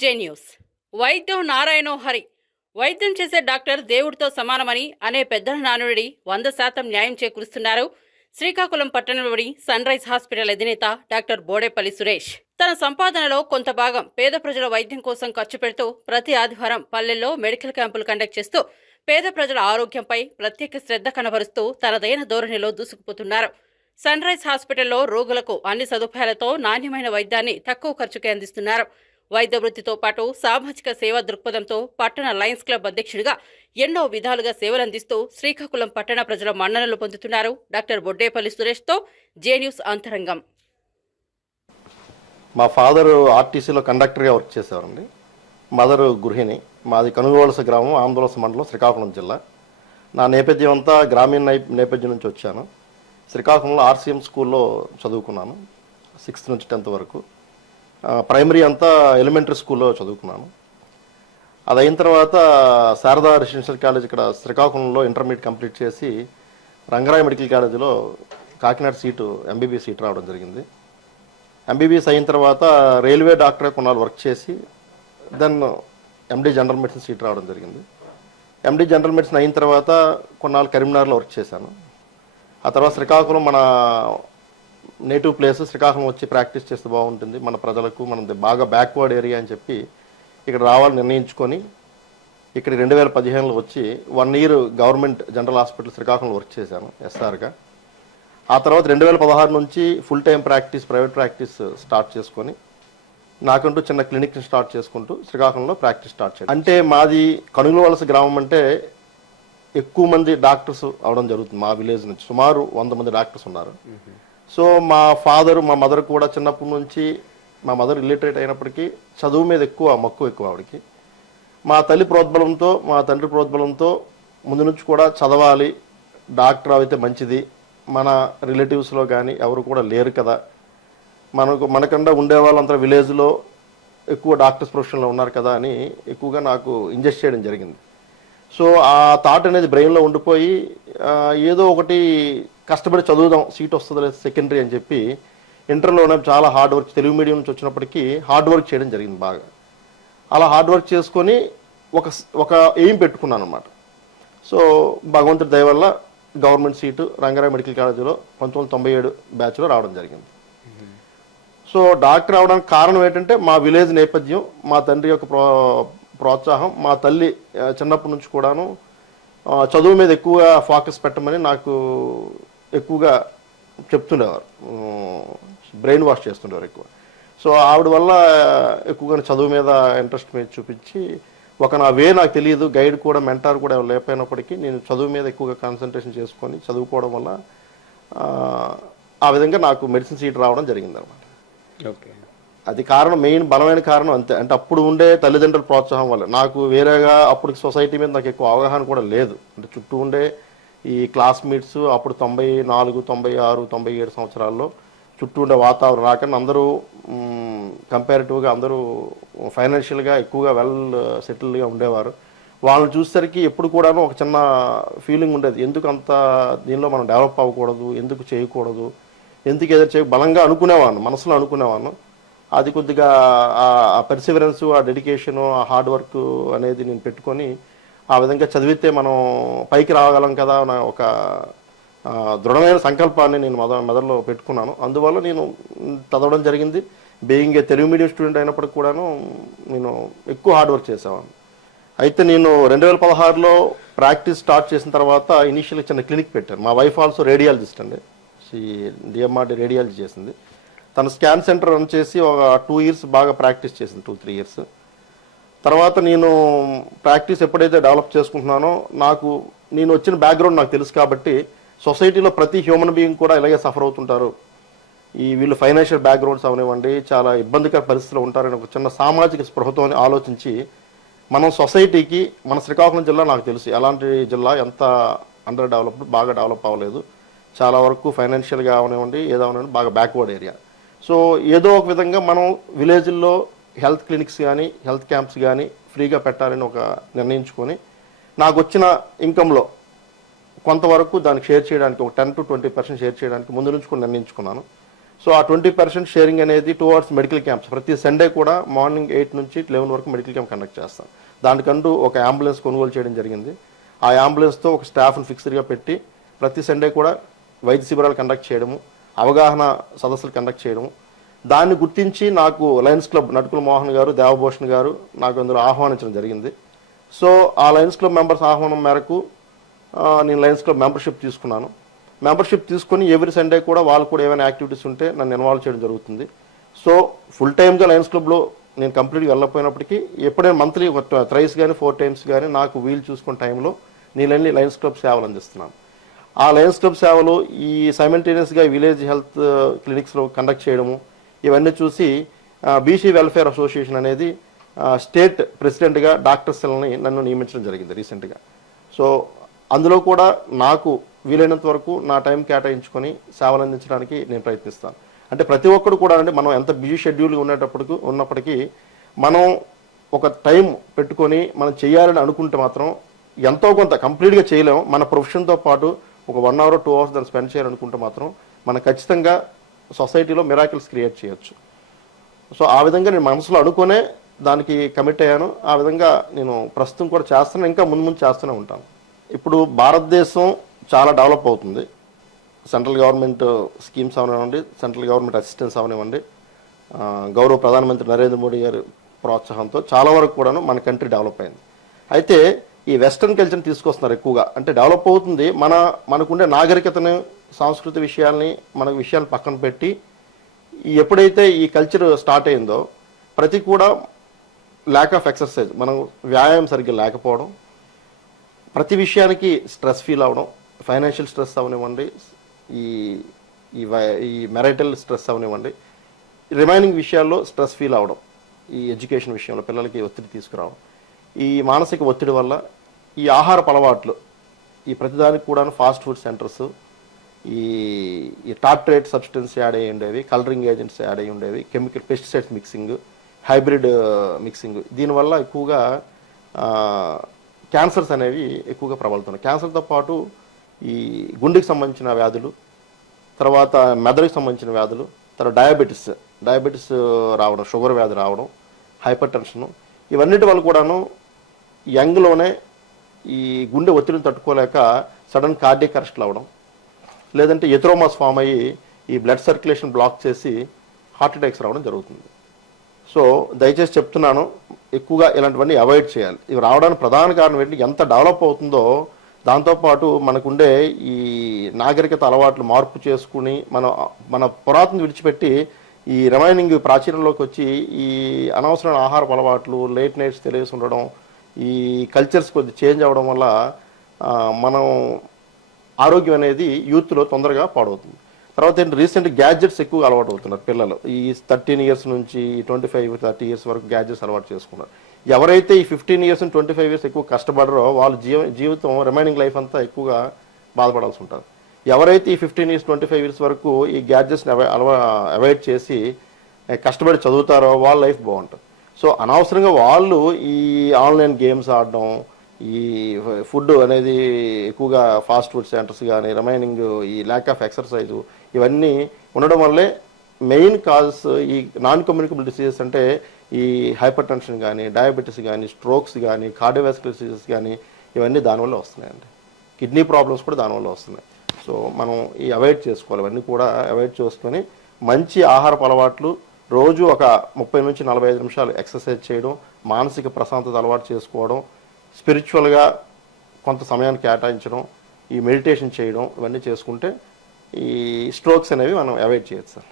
జే news. వైద్యం నారాయణో హరి. వైద్యం చేసే డాక్టర్ దేవుడితో సమానమని అనే పెద్దల నానుడి 100% న్యాయం చేకూరుస్తున్నారు శ్రీకాకుళం పట్టణంలోని సన్ రైజ్ హాస్పిటల్ అధినేత డాక్టర్ బోడేపల్లి సురేష్. తన సంపాదనలో కొంత భాగం పేద ప్రజల వైద్యం కోసం ఖర్చు పెడుతూ ప్రతి ఆదివారం పల్లెల్లో మెడికల్ క్యాంపులు కండక్ట్ చేస్తూ పేద ప్రజల ఆరోగ్యంపై ప్రత్యేక శ్రద్ధ కనబరుస్తూ తనదైన ధోరణిలో దూసుకుపోతున్నారు. సన్ రైజ్ హాస్పిటల్లో రోగులకు అన్ని సదుపాయాలతో నాణ్యమైన వైద్యాన్ని తక్కువ ఖర్చుకే అందిస్తున్నారు. వైద్య వృత్తితో పాటు సామాజిక సేవా దృక్పథంతో పట్టణ లయన్స్ క్లబ్ అధ్యక్షుడిగా ఎన్నో విధాలుగా సేవలందిస్తూ శ్రీకాకుళం పట్టణ ప్రజల మన్ననలు పొందుతున్నారు డాక్టర్ బోడేపల్లి సురేష్తో జే న్యూస్ అంతరంగం. మా ఫాదర్ ఆర్టీసీలో కండక్టర్గా వర్క్ చేసేవారండి. మదర్ గృహిణి. మాది కనుగోవలస గ్రామం, ఆంధ్రవలస మండలం, శ్రీకాకుళం జిల్లా. నా నేపథ్యం అంతా గ్రామీణ నేపథ్యం నుంచి వచ్చాను. శ్రీకాకుళంలో ఆర్సీఎం స్కూల్లో చదువుకున్నాను 6th నుంచి 10th వరకు. ప్రైమరీ అంతా ఎలిమెంటరీ స్కూల్లో చదువుకున్నాను. అది అయిన తర్వాత శారదా రెసిడెన్షియల్ కాలేజ్ ఇక్కడ శ్రీకాకుళంలో ఇంటర్మీడియట్ కంప్లీట్ చేసి రంగరాయ మెడికల్ కాలేజీలో కాకినాడ సీటు ఎంబీబీఎస్ సీట్ రావడం జరిగింది. ఎంబీబీఎస్ అయిన తర్వాత రైల్వే డాక్టర్ కొన్నాళ్ళు వర్క్ చేసి then MD general medicine seat రావడం జరిగింది. ఎండీ జనరల్ మెడిసిన్ అయిన తర్వాత కొన్నాళ్ళు కరీంనగర్లో వర్క్ చేశాను. ఆ తర్వాత శ్రీకాకుళం మన నేటివ్ ప్లేస్, శ్రీకాకుళం వచ్చి ప్రాక్టీస్ చేస్తే బాగుంటుంది, మన ప్రజలకు మనది బాగా బ్యాక్వర్డ్ ఏరియా అని చెప్పి ఇక్కడ రావాలని నిర్ణయించుకొని ఇక్కడ 2015లో వచ్చి 1 year గవర్నమెంట్ జనరల్ హాస్పిటల్ శ్రీకాకుళంలో వర్క్ చేశాను ఎస్ఆర్గా. ఆ తర్వాత 2016 నుంచి full time practice, private practice start చేసుకొని నాకంటూ చిన్న క్లినిక్ని స్టార్ట్ చేసుకుంటూ శ్రీకాకుళంలో ప్రాక్టీస్ స్టార్ట్ చేయాలి. అంటే మాది కనుగోవలస గ్రామం అంటే ఎక్కువ మంది డాక్టర్స్ అవడం జరుగుతుంది. మా విలేజ్ నుంచి సుమారు 100 మంది డాక్టర్స్ ఉన్నారు. సో మా ఫాదర్, మా మదర్ కూడా చిన్నప్పటి నుంచి, మా మదర్ ఇల్లిటరేట్ అయినప్పటికీ చదువు మీద మక్కువ ఎక్కువ ఆవిడకి. మా తల్లి ప్రోద్బలంతో, మా తండ్రి ప్రోద్బలంతో ముందు నుంచి కూడా చదవాలి, డాక్టర్ అయితే మంచిది, మన రిలేటివ్స్లో కానీ ఎవరు కూడా లేరు కదా, మనకన్నా ఉండే వాళ్ళంతా విలేజ్లో ఎక్కువ డాక్టర్స్ ప్రొఫెషన్లో ఉన్నారు కదా అని ఎక్కువగా నాకు ఇంజెస్ట్ చేయడం జరిగింది. సో ఆ థాట్ అనేది బ్రెయిన్లో ఉండిపోయి ఏదో ఒకటి కష్టపడి చదువుదాం, సీట్ వస్తుంది లేదు సెకండరీ అని చెప్పి ఇంటర్లోనే చాలా హార్డ్ వర్క్, తెలుగు మీడియం నుంచి వచ్చినప్పటికీ హార్డ్ వర్క్ చేయడం జరిగింది బాగా. అలా హార్డ్ వర్క్ చేసుకొని ఒక ఎయిమ్ పెట్టుకున్నాను అనమాట. సో భగవంతుడి దయ వల్ల గవర్నమెంట్ సీటు రంగారాయ మెడికల్ కాలేజీలో 1997 బ్యాచ్లో రావడం జరిగింది. సో డాక్టర్ అవడానికి కారణం ఏంటంటే మా విలేజ్ నేపథ్యం, మా తండ్రి యొక్క ప్రోత్సాహం, మా తల్లి చిన్నప్పటి నుంచి కూడాను చదువు మీద ఎక్కువగా ఫోకస్ పెట్టమని నాకు ఎక్కువగా చెప్తుండేవారు, బ్రెయిన్ వాష్ చేస్తుండేవారు ఎక్కువ. సో ఆవిడ వల్ల ఎక్కువగా చదువు మీద ఇంట్రెస్ట్ మీద చూపించి నా నాకు తెలియదు, గైడ్ కూడా మెంటార్ కూడా లేకపోయినప్పటికీ నేను చదువు మీద ఎక్కువగా కాన్సన్ట్రేషన్ చేసుకొని చదువుకోవడం వల్ల ఆ విధంగా నాకు మెడిసిన్ సీట్ రావడం జరిగింది అనమాట. ఓకే, అది కారణం, మెయిన్ బలమైన కారణం అంతే. అంటే అప్పుడు ఉండే తల్లిదండ్రుల ప్రోత్సాహం వల్ల. నాకు వేరేగా అప్పుడు సొసైటీ మీద నాకు ఎక్కువ అవగాహన కూడా లేదు. అంటే చుట్టూ ఉండే ఈ క్లాస్మేట్స్ అప్పుడు 94, 96, 97 సంవత్సరాల్లో చుట్టూ ఉండే వాతావరణం రాకని అందరూ కంపారిటివ్గా అందరూ ఫైనాన్షియల్గా ఎక్కువగా వెల్ సెటిల్డ్గా ఉండేవారు. వాళ్ళని చూసేసరికి ఎప్పుడు కూడాను ఒక చిన్న ఫీలింగ్ ఉండేది, ఎందుకు అంత దీనిలో మనం డెవలప్ అవ్వకూడదు, ఎందుకు చేయకూడదు, ఎందుకు ఏదో బలంగా అనుకునేవాడిని, మనసులో అనుకునేవాడిని. అది కొద్దిగా ఆ పర్సివరెన్స్, ఆ డెడికేషను, ఆ హార్డ్ వర్క్ అనేది నేను పెట్టుకొని ఆ విధంగా చదివితే మనం పైకి రాగలం కదా అన్న ఒక దృఢమైన సంకల్పాన్ని నేను మెదడులో పెట్టుకున్నాను. అందువల్ల నేను చదవడం జరిగింది. Being a Telugu medium student అయినప్పటికి కూడాను నేను ఎక్కువ హార్డ్ వర్క్ చేసేవాడిని. అయితే నేను 2016లో ప్రాక్టీస్ స్టార్ట్ చేసిన తర్వాత ఇనీషియల్గా చిన్న క్లినిక్ పెట్టాను. మా వైఫ్ ఆల్సో రేడియాలజిస్ట్ అండి, డిఎంఆర్డి రేడియాలజీ చేసింది. తన స్కాన్ సెంటర్ రన్ చేసి ఒక 2 years బాగా ప్రాక్టీస్ చేసింది, 2-3 years. తర్వాత నేను ప్రాక్టీస్ ఎప్పుడైతే డెవలప్ చేసుకుంటున్నానో నేను వచ్చిన బ్యాక్గ్రౌండ్ నాకు తెలుసు కాబట్టి సొసైటీలో ప్రతి హ్యూమన్ బీయింగ్ కూడా ఇలాగే సఫర్ అవుతుంటారు, వీళ్ళు ఫైనాన్షియల్ బ్యాక్గ్రౌండ్స్ అవనివ్వండి చాలా ఇబ్బందికర పరిస్థితులు ఉంటారని ఒక చిన్న సామాజిక స్పృహతో ఆలోచించి మనం సొసైటీకి, మన శ్రీకాకుళం జిల్లా నాకు తెలుసు ఎలాంటి జిల్లా, ఎంత అండర్ డెవలప్డ్, బాగా డెవలప్ అవ్వలేదు, చాలా వరకు ఫైనాన్షియల్గా అవనివ్వండి ఏదవనివ్వండి బాగా బ్యాక్వర్డ్ ఏరియా. సో ఏదో ఒక విధంగా మనం విలేజ్ల్లో హెల్త్ క్లినిక్స్ కానీ హెల్త్ క్యాంప్స్ కానీ ఫ్రీగా పెట్టాలని ఒక నిర్ణయించుకొని నాకు వచ్చిన ఇన్కంలో కొంతవరకు దానికి షేర్ చేయడానికి ఒక 10 to 20% షేర్ చేయడానికి ముందు నుంచి కూడా నిర్ణయించుకున్నాను. సో ఆ 20% షేరింగ్ అనేది టువర్డ్స్ మెడికల్ క్యాంప్స్. ప్రతి సండే కూడా మార్నింగ్ 8 నుంచి 11 వరకు మెడికల్ క్యాంప్ కండక్ట్ చేస్తాం. దానికంటూ ఒక అంబులెన్స్ కొనుగోలు చేయడం జరిగింది. ఆ అంబులెన్స్తో ఒక స్టాఫ్ని ఫిక్స్డ్గా పెట్టి ప్రతి సండే కూడా వైద్య శిబిరాలు కండక్ట్ చేయడము, అవగాహన సదస్సులు కండక్ట్ చేయడము. దాన్ని గుర్తించి నాకు లయన్స్ క్లబ్ నటుకుల మోహన్ గారు, దేవభూషణ్ గారు నాకు అందులో ఆహ్వానించడం జరిగింది. సో ఆ లయన్స్ క్లబ్ మెంబర్స్ ఆహ్వానం మేరకు నేను లయన్స్ క్లబ్ మెంబర్షిప్ తీసుకున్నాను. మెంబర్షిప్ తీసుకొని ఎవ్రీ సండే కూడా వాళ్ళు కూడా ఏమైనా యాక్టివిటీస్ ఉంటే నన్ను ఇన్వాల్వ్ చేయడం జరుగుతుంది. సో ఫుల్ టైమ్గా లయన్స్ క్లబ్లో నేను కంప్లీట్గా వెళ్ళకపోయినప్పటికీ ఎప్పుడైనా మంత్లీ ఒక థ్రైస్ కానీ 4 times కానీ నాకు వీలు చూసుకున్న టైంలో నేను లయన్స్ క్లబ్ సేవలు అందిస్తున్నాను. ఆ లయన్స్ క్లబ్ సేవలు ఈ సైమల్టేనియస్గా విలేజ్ హెల్త్ క్లినిక్స్లో కండక్ట్ చేయడము, ఇవన్నీ చూసి బీసీ వెల్ఫేర్ అసోసియేషన్ అనేది స్టేట్ ప్రెసిడెంట్గా డాక్టర్ సెల్ని నన్ను నియమించడం జరిగింది రీసెంట్గా. సో అందులో కూడా నాకు వీలైనంత వరకు నా టైం కేటాయించుకొని సేవలు అందించడానికి నేను ప్రయత్నిస్తాను. అంటే ప్రతి ఒక్కరు కూడా అంటే మనం ఎంత బిజీ షెడ్యూల్ ఉన్నప్పటికీ మనం ఒక టైం పెట్టుకొని మనం చేయాలని అనుకుంటే మాత్రం ఎంతో కొంత కంప్లీట్గా చేయలేము. మన ప్రొఫెషన్తో పాటు ఒక 1 hour 2 hours దాన్ని స్పెండ్ చేయాలనుకుంటే మాత్రం మనం ఖచ్చితంగా సొసైటీలో మిరాకిల్స్ క్రియేట్ చేయొచ్చు. సో ఆ విధంగా నేను మనసులో అనుకునే దానికి కమిట్ అయ్యాను. ఆ విధంగా నేను ప్రస్తుతం కూడా చేస్తున్నాను, ఇంకా ముందు చేస్తూనే ఉంటాను. ఇప్పుడు భారతదేశం చాలా డెవలప్ అవుతుంది. సెంట్రల్ గవర్నమెంట్ స్కీమ్స్ అవనివ్వండి, సెంట్రల్ గవర్నమెంట్ అసిస్టెన్స్ అవనివ్వండి, గౌరవ ప్రధానమంత్రి నరేంద్ర మోడీ గారి ప్రోత్సాహంతో చాలా వరకు కూడాను మన కంట్రీ డెవలప్ అయింది. అయితే ఈ వెస్ట్రన్ కల్చర్ని తీసుకొస్తున్నారు ఎక్కువగా. అంటే డెవలప్ అవుతుంది, మనకుండే నాగరికతను, సాంస్కృతిక విషయాల్ని, మన విషయాలను పక్కన పెట్టి ఎప్పుడైతే ఈ కల్చర్ స్టార్ట్ అయిందో ప్రతి కూడా ల్యాక్ ఆఫ్ ఎక్సర్సైజ్, మనం వ్యాయామం సరిగ్గా లేకపోవడం, ప్రతి విషయానికి స్ట్రెస్ ఫీల్ అవ్వడం, ఫైనాన్షియల్ స్ట్రెస్ అవనివ్వండి, ఈ మెరైటల్ స్ట్రెస్ అవనివ్వండి, రిమైనింగ్ విషయాల్లో స్ట్రెస్ ఫీల్ అవ్వడం, ఈ ఎడ్యుకేషన్ విషయంలో పిల్లలకి ఒత్తిడి తీసుకురావడం, ఈ మానసిక ఒత్తిడి వల్ల ఈ ఆహారపు అలవాట్లు, ఈ ప్రతిదానికి కూడా ఫాస్ట్ ఫుడ్ సెంటర్స్, ఈ టార్ట్రేట్ సబ్స్టెన్స్ యాడ్ అయ్యి ఉండేవి, కలరింగ్ ఏజెంట్స్ యాడ్ అయ్యి ఉండేవి, chemical pesticides mixing, hybrid mixing, దీనివల్ల ఎక్కువగా క్యాన్సర్స్ అనేవి ఎక్కువగా ప్రబలుతున్నాయి. క్యాన్సర్తో పాటు ఈ గుండెకి సంబంధించిన వ్యాధులు, తర్వాత మెదడుకి సంబంధించిన వ్యాధులు, తర్వాత డయాబెటిస్ రావడం, షుగర్ వ్యాధి రావడం, హైపర్ టెన్షను, ఇవన్నిటి వల్ల కూడాను యంగ్లోనే ఈ గుండె ఒత్తిడిని తట్టుకోలేక సడన్ కార్డియక్ అరెస్ట్లు అవ్వడం, లేదంటే ఎథ్రోమాస్ ఫామ్ అయ్యి ఈ బ్లడ్ సర్క్యులేషన్ బ్లాక్ చేసి హార్ట్ అటాక్స్ రావడం జరుగుతుంది. సో దయచేసి చెప్తున్నాను, ఎక్కువగా ఇలాంటివన్నీ అవాయిడ్ చేయాలి. ఇవి రావడానికి ప్రధాన కారణం ఏంటి, ఎంత డెవలప్ అవుతుందో దాంతోపాటు మనకుండే ఈ నాగరికత అలవాట్లు మార్పు చేసుకుని మన పురాతన విడిచిపెట్టి ఈ రిమైనింగ్ ప్రాచీనంలోకి వచ్చి ఈ అనవసరమైన ఆహారపు అలవాట్లు, లేట్ నైట్స్ తెలియసి ఉండడం, ఈ కల్చర్స్ కొద్ది చేంజ్ అవ్వడం వల్ల మనం ఆరోగ్యం అనేది యూత్లో తొందరగా పాడవుతుంది. తర్వాత ఏంటి, రీసెంట్ గ్యాడ్జెట్స్ ఎక్కువ అలవాటు అవుతున్నారు పిల్లలు. ఈ 13 years నుంచి 25-30 years వరకు గ్యాడ్జెట్స్ అలవాటు చేసుకున్నారు. ఎవరైతే ఈ 15 years and 25 years ఎక్కువ కష్టపడరో వాళ్ళ జీవితం రిమైనింగ్ లైఫ్ అంతా ఎక్కువగా బాధపడాల్సి ఉంటుంది. ఎవరైతే ఈ 15 years 25 years వరకు ఈ గ్యాడ్జెట్స్ని అవాయిడ్ చేసి కష్టపడి చదువుతారో వాళ్ళ లైఫ్ బాగుంటుంది. సో అనవసరంగా వాళ్ళు ఈ ఆన్లైన్ గేమ్స్ ఆడడం, ఈ ఫుడ్ అనేది ఎక్కువగా ఫాస్ట్ ఫుడ్ సెంటర్స్ కానీ, రిమైనింగ్ ఈ ల్యాక్ ఆఫ్ ఎక్సర్సైజు, ఇవన్నీ ఉండడం వల్లే మెయిన్ కాజెస్ ఈ నాన్ కమ్యూనికబుల్ డిసీజెస్ అంటే ఈ హైపర్ టెన్షన్ కానీ, డయాబెటీస్ కానీ, స్ట్రోక్స్ కానీ, కార్డియోవాస్కులర్ డిసీజెస్ కానీ, ఇవన్నీ దానివల్ల వస్తున్నాయండి. కిడ్నీ ప్రాబ్లమ్స్ కూడా దానివల్ల వస్తున్నాయి. సో మనం ఈ అవాయిడ్ చేసుకోవాలి, ఇవన్నీ కూడా అవాయిడ్ చేసుకొని మంచి ఆహారపు అలవాట్లు, రోజు ఒక 30 నుంచి 45 నిమిషాలు ఎక్సర్సైజ్ చేయడం, మానసిక ప్రశాంతత అలవాటు చేసుకోవడం, స్పిరిచువల్గా కొంత సమయాన్ని కేటాయించడం, ఈ మెడిటేషన్ చేయడం, ఇవన్నీ చేసుకుంటే ఈ స్ట్రోక్స్ అనేవి మనం అవాయిడ్ చేయొచ్చు సార్.